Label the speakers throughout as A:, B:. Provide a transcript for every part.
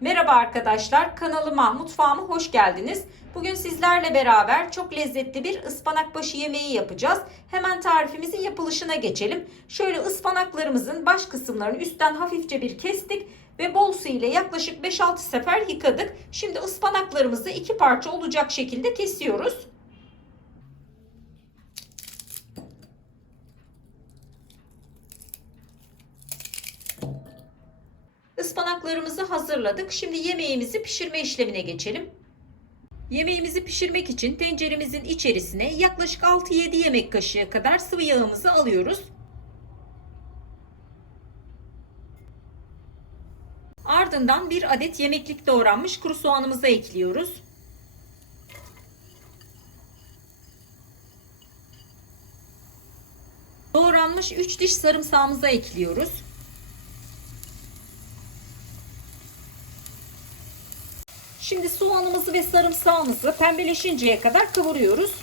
A: Merhaba arkadaşlar, kanalıma, mutfağıma hoş geldiniz. Bugün sizlerle beraber çok lezzetli bir ıspanak başı yemeği yapacağız. Hemen tarifimizin yapılışına geçelim. Şöyle ıspanaklarımızın baş kısımlarını üstten hafifçe bir kestik ve bol su ile yaklaşık 5-6 sefer yıkadık. Şimdi ıspanaklarımızı iki parça olacak şekilde kesiyoruz. Ispanaklarımızı hazırladık. Şimdi yemeğimizi pişirme işlemine geçelim. Yemeğimizi pişirmek için tenceremizin içerisine yaklaşık 6-7 yemek kaşığı kadar sıvı yağımızı alıyoruz. Ardından bir adet yemeklik doğranmış kuru soğanımızı ekliyoruz. Doğranmış 3 diş sarımsağımızı ekliyoruz. Şimdi soğanımızı ve sarımsağımızı pembeleşinceye kadar kavuruyoruz.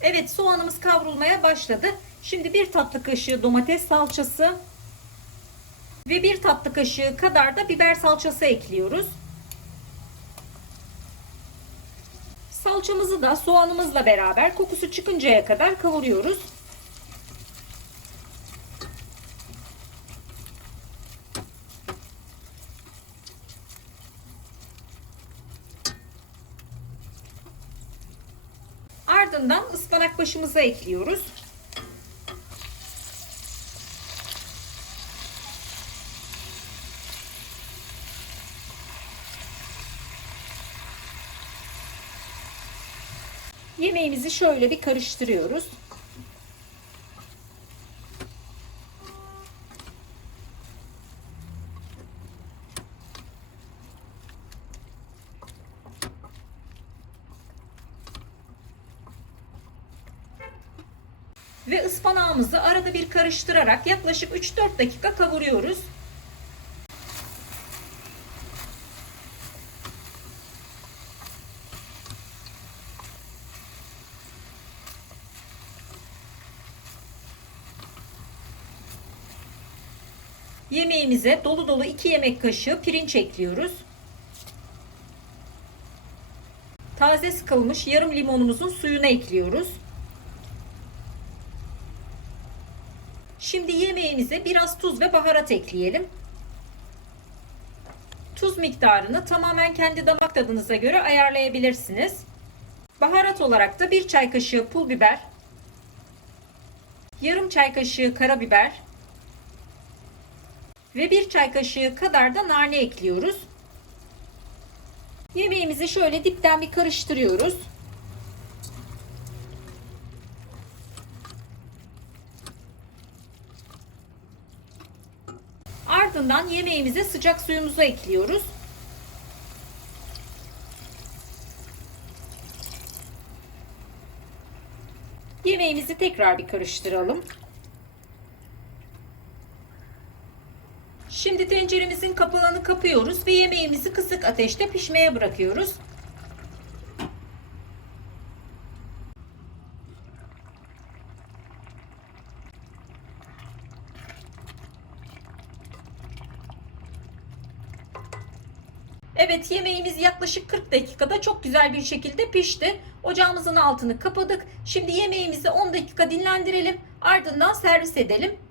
A: Evet soğanımız kavrulmaya başladı. Şimdi bir tatlı kaşığı domates salçası ve bir tatlı kaşığı kadar da biber salçası ekliyoruz. Salçamızı da soğanımızla beraber kokusu çıkıncaya kadar kavuruyoruz. Ardından ıspanak başımıza ekliyoruz. Yemeğimizi şöyle bir karıştırıyoruz. Ve ıspanağımızı arada bir karıştırarak yaklaşık 3-4 dakika kavuruyoruz. Yemeğimize dolu dolu 2 yemek kaşığı pirinç ekliyoruz. Taze sıkılmış yarım limonumuzun suyunu ekliyoruz. Şimdi yemeğimize biraz tuz ve baharat ekleyelim. Tuz miktarını tamamen kendi damak tadınıza göre ayarlayabilirsiniz. Baharat olarak da 1 çay kaşığı pul biber, yarım çay kaşığı karabiber, ve bir çay kaşığı kadar da nane ekliyoruz. Yemeğimizi şöyle dipten bir karıştırıyoruz. Ardından yemeğimize sıcak suyumuzu ekliyoruz. Yemeğimizi tekrar bir karıştıralım. Şimdi tenceremizin kapağını kapıyoruz ve yemeğimizi kısık ateşte pişmeye bırakıyoruz. Evet yemeğimiz yaklaşık 40 dakikada çok güzel bir şekilde pişti. Ocağımızın altını kapadık. Şimdi yemeğimizi 10 dakika dinlendirelim. Ardından servis edelim.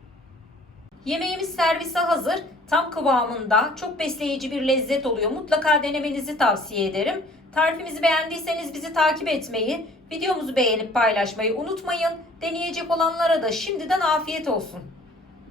A: Yemeğimiz servise hazır. Tam kıvamında çok besleyici bir lezzet oluyor. Mutlaka denemenizi tavsiye ederim. Tarifimizi beğendiyseniz bizi takip etmeyi, videomuzu beğenip paylaşmayı unutmayın. Deneyecek olanlara da şimdiden afiyet olsun.